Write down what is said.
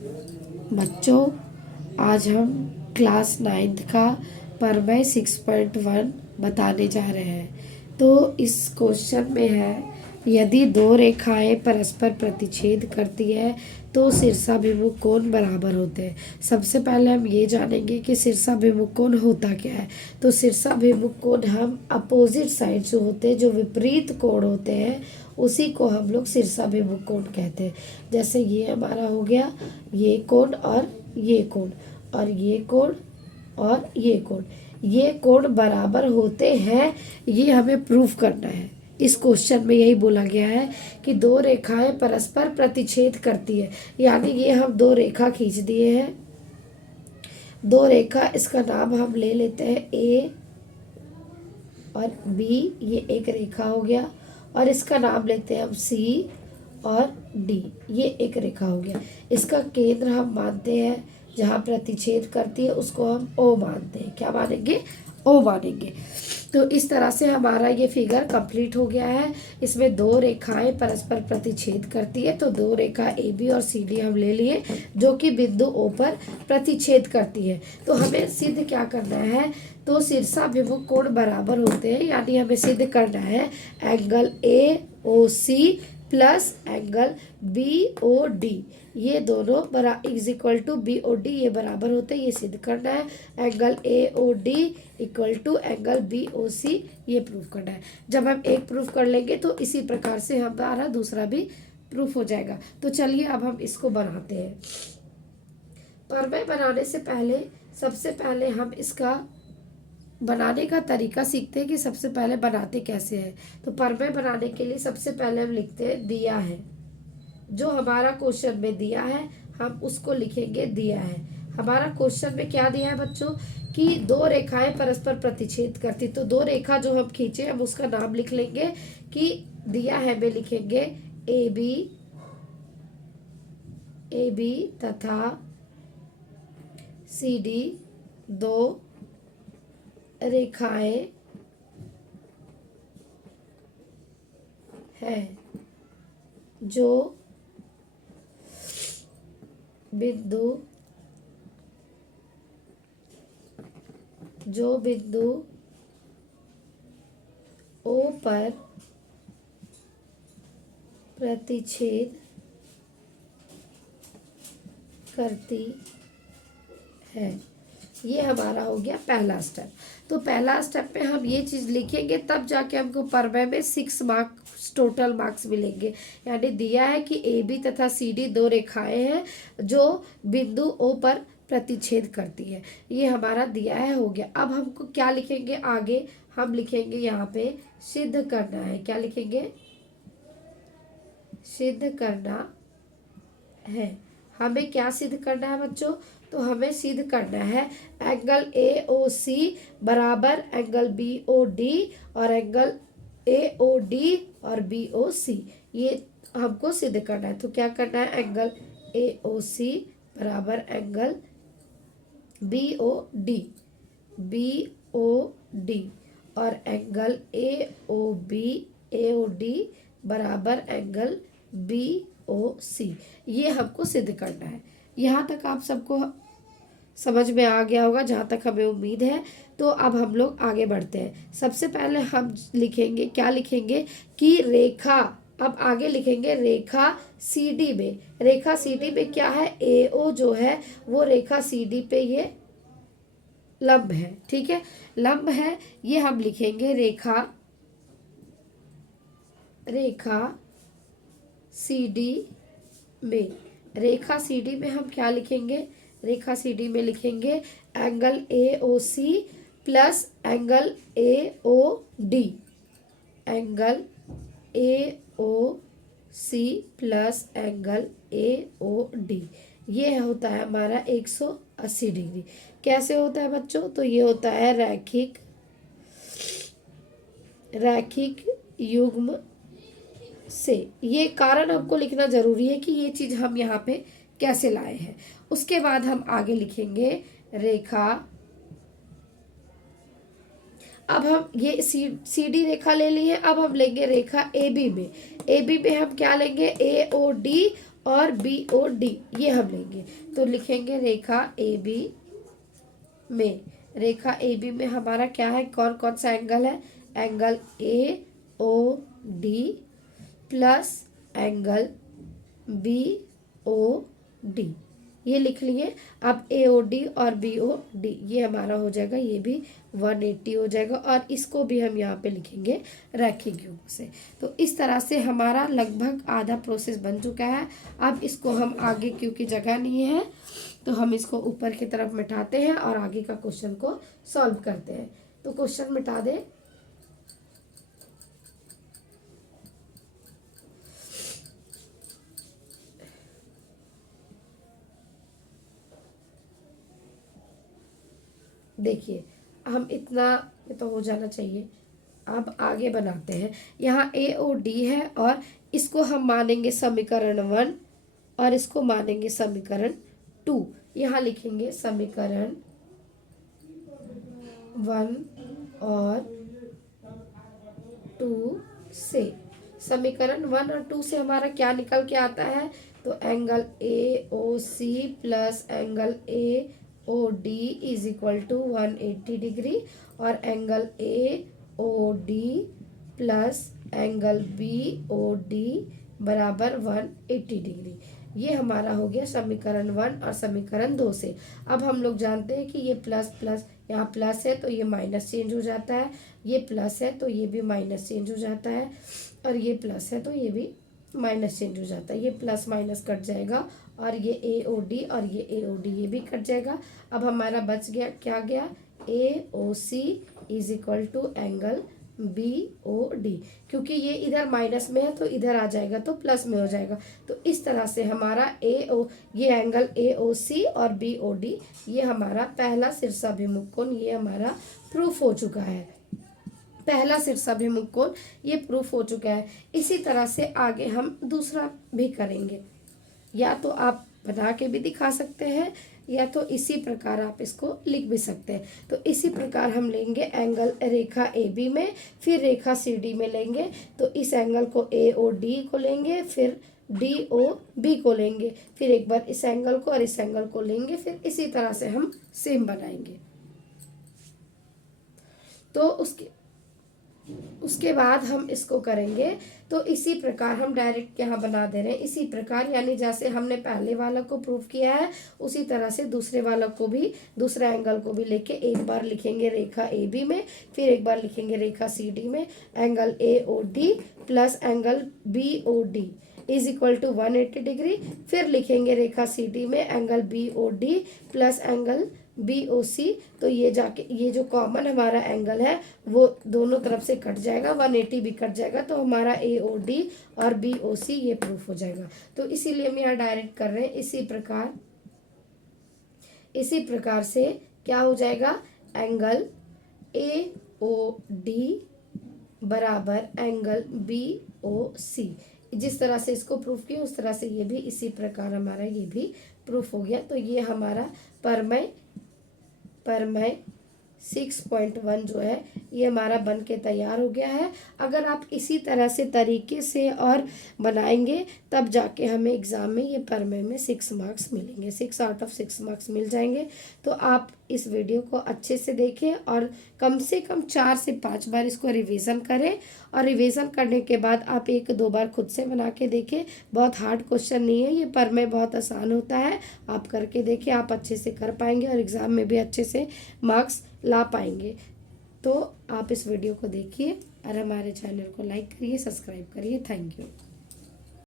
बच्चों, आज हम क्लास 9th का प्रमेय 6.1 बताने जा रहे हैं। तो इस क्वेश्चन में है, यदि दो रेखाएं परस्पर प्रतिच्छेद करती है तो शीर्षाभिमुख कोण बराबर होते हैं। सबसे पहले हम ये जानेंगे कि शीर्षाभिमुख कोण होता क्या है। तो शीर्षाभिमुख कोण हम अपोजिट साइड जो होते हैं, जो विपरीत कोण होते हैं, उसी को हम लोग शीर्षाभिमुख कोण कहते हैं। जैसे ये हमारा हो गया ये कोण और ये कोण, और ये कोण और ये कोण बराबर होते हैं, ये हमें प्रूफ करना है। इस क्वेश्चन में यही बोला गया है कि दो रेखाएं परस्पर प्रतिच्छेद करती है, यानी ये हम दो रेखा खींच दिए हैं। दो रेखा, इसका नाम हम ले लेते हैं ए और बी, ये एक रेखा हो गया। और इसका नाम लेते हैं हम सी और डी, ये एक रेखा हो गया। इसका केंद्र हम मानते हैं, जहाँ प्रतिच्छेद करती है उसको हम ओ मानते हैं। क्या मानेंगे? ओ मानेंगे। तो इस तरह से हमारा ये फिगर कंप्लीट हो गया है। इसमें दो रेखाएं परस्पर प्रतिच्छेद करती है, तो दो रेखा ए बी और सी डी हम ले लिए, जो कि बिंदु ओ पर प्रतिच्छेद करती है। तो हमें सिद्ध क्या करना है? तो शीर्षाभिमुख कोण बराबर होते हैं, यानी हमें सिद्ध करना है angle A O C plus angle B O D, ये दोनों is equal to B O D, ये बराबर होते हैं। ये सिद्ध करना है। Angle A O D equal to angle B O C, ये प्रूफ करना है। जब हम एक प्रूफ कर लेंगे तो इसी प्रकार से हमारा दूसरा भी प्रूफ हो जाएगा। तो चलिए अब हम इसको बनाते हैं। प्रमेय बनाने से पहले सबसे पहले हम इसका बनाने का तरीका सीखते हैं कि सबसे पहले बनाते कैसे हैं। तो प्रमेय बनाने के लिए सबसे पहले हम लिखते हैं दिया है। जो हमारा क्वेश्चन में दिया है हम उसको लिखेंगे दिया है। हमारा क्वेश्चन में क्या दिया है बच्चों? कि दो रेखाएं परस्पर प्रतिच्छेद करती, तो दो रेखा जो हम खींचे हम उसका नाम लिख लेंगे कि दिया है में लिखेंगे ए बी तथा सी डी, दो रेखाएं हैं जो बिंदु ओ पर प्रतिच्छेद करती है। ये हमारा हो गया पहला स्टेप। तो पहला स्टेप में हम ये चीज़ लिखेंगे, तब जाके हमको प्रमेय में 6 मार्क्स टोटल मार्क्स मिलेंगे। यानी दिया है कि ए बी तथा सी डी दो रेखाएं हैं जो बिंदु ओ पर प्रतिच्छेद करती है, ये हमारा दिया है, हो गया। अब हमको क्या लिखेंगे आगे? हम लिखेंगे यहाँ पे सिद्ध करना है। क्या लिखेंगे? सिद्ध करना है। हमें क्या सिद्ध करना है बच्चों? तो हमें सिद्ध करना है एंगल ए ओ सी बराबर एंगल बी ओ डी और एंगल ए ओ डी और बी ओ सी, ये हमको सिद्ध करना है। तो क्या करना है? एंगल ए ओ सी बराबर एंगल बी ओ डी और एंगल ए ओ डी बराबर एंगल बी ओ सी, ये हमको सिद्ध करना है। यहाँ तक आप सबको समझ में आ गया होगा, जहाँ तक हमें उम्मीद है। तो अब हम लोग आगे बढ़ते हैं। सबसे पहले हम लिखेंगे, क्या लिखेंगे कि रेखा, अब आगे लिखेंगे रेखा सी डी में। रेखा सी डी में क्या है? ए ओ जो है वो रेखा सी डी पे ये लंब है, ठीक है, लंब है। ये हम लिखेंगे रेखा सी डी में। रेखा सी डी में हम क्या लिखेंगे? रेखा सी डी में लिखेंगे angle A O C plus angle A O D, angle A O C plus angle A O D, ये होता है हमारा 180 डिग्री। कैसे होता है बच्चों? तो ये होता है रैखिक युग्म से। ये कारण हमको लिखना जरूरी है कि ये चीज हम यहाँ पे कैसे लाए हैं। उसके बाद हम आगे लिखेंगे रेखा, अब हम ये सी डी रेखा ले लिए, अब हम लेंगे रेखा ए बी में। ए बी में हम क्या लेंगे? ए ओ डी और BOD ये हम लेंगे। तो लिखेंगे रेखा AB में, रेखा AB में हमारा क्या है, कौन कौन सा एंगल है, angle AOD plus angle BOD, ये लिख लिए। अब AOD और BOD ये हमारा हो जाएगा, ये भी 180 हो जाएगा, और इसको भी हम यहाँ पे लिखेंगे रैखिक योग से। तो इस तरह से हमारा लगभग आधा प्रोसेस बन चुका है। अब इसको हम आगे, क्योंकि जगह नहीं है तो हम इसको ऊपर की तरफ मिटाते हैं और आगे का क्वेश्चन को सॉल्व करते हैं। तो क्वेश्चन मिटा दें। देखिए हम इतना तो हो जाना चाहिए। अब आगे बनाते हैं। यहाँ AOD है और इसको हम मानेंगे समीकरण 1 और इसको मानेंगे समीकरण 2। यहाँ लिखेंगे समीकरण 1 और 2 से, समीकरण 1 और 2 से हमारा क्या निकल के आता है, तो angle AOC plus angle AOD is equal to 180 degree, और angle AOD plus angle BOD बराबर 180 डिग्री। ये हमारा हो गया समीकरण 1 और समीकरण 2 से। अब हम लोग जानते हैं कि ये प्लस प्लस, यहाँ प्लस है तो ये माइनस चेंज हो जाता है, ये प्लस है तो ये भी माइनस चेंज हो जाता है, और ये प्लस है तो ये भी माइनस चेंज हो जाता है। ये प्लस माइनस कट जाएगा, और ये AOD और ये AOD ये भी कट जाएगा। अब हमारा बच गया, क्या गया, AOC is equal to angle BOD, क्योंकि ये इधर माइनस में है तो इधर आ जाएगा तो प्लस में हो जाएगा। तो इस तरह से हमारा ये एंगल AOC और BOD ये हमारा पहला शीर्षाभिमुख कोण ये हमारा प्रूफ हो चुका है। पहला शीर्षाभिमुख कोण ये प्रूफ हो चुका है। इसी तरह से आगे हम दूसरा भी करेंगे, या तो आप बना के भी दिखा सकते हैं या तो इसी प्रकार आप इसको लिख भी सकते हैं। तो इसी प्रकार हम लेंगे एंगल रेखा AB में, फिर रेखा CD में लेंगे। तो इस एंगल को AOD को लेंगे, फिर DOB को लेंगे, फिर एक बार इस एंगल को और इस एंगल को लेंगे, फिर इसी तरह से हम सेम बनाएंगे। तो उसके बाद हम इसको करेंगे। तो इसी प्रकार हम डायरेक्ट यहाँ बना दे रहे हैं, इसी प्रकार, यानी जैसे हमने पहले वाला को प्रूव किया है उसी तरह से दूसरे वाला को भी, दूसरा एंगल को भी लेके एक बार लिखेंगे रेखा AB में, फिर एक बार लिखेंगे रेखा CD में, angle AOD plus angle BOD is equal to 180 degree, फिर लिखेंगे रेखा CD में angle BOD plus angle BOC। तो ये जाके ये जो कॉमन हमारा एंगल है वो दोनों तरफ से कट जाएगा, 180 भी कट जाएगा, तो हमारा AOD और BOC ये प्रूफ हो जाएगा। तो इसीलिए हम यहाँ डायरेक्ट कर रहे हैं। इसी प्रकार से क्या हो जाएगा, एंगल AOD बराबर एंगल BOC। जिस तरह से इसको प्रूफ किया उस तरह से ये भी इसी प्रकार हमारा ये भी प्रूफ हो गया। तो ये हमारा परमेय 6.1 जो है ये हमारा बन के तैयार हो गया है। अगर आप इसी तरह से तरीके से और बनाएंगे तब जाके हमें एग्ज़ाम में ये परमेय में 6 मार्क्स मिलेंगे, 6 आउट ऑफ 6 मार्क्स मिल जाएंगे। तो आप इस वीडियो को अच्छे से देखें और कम से कम 4 से 5 बार इसको रिवीजन करें, और रिवीजन करने के बाद आप 1-2 बार खुद से बना के देखें। बहुत हार्ड क्वेश्चन नहीं है, ये परमेय बहुत आसान होता है। आप करके देखें, आप अच्छे से कर पाएंगे और एग्ज़ाम में भी अच्छे से मार्क्स ला पाएंगे। तो आप इस वीडियो को देखिए और हमारे चैनल को लाइक करिए, सब्सक्राइब करिए। Thank you.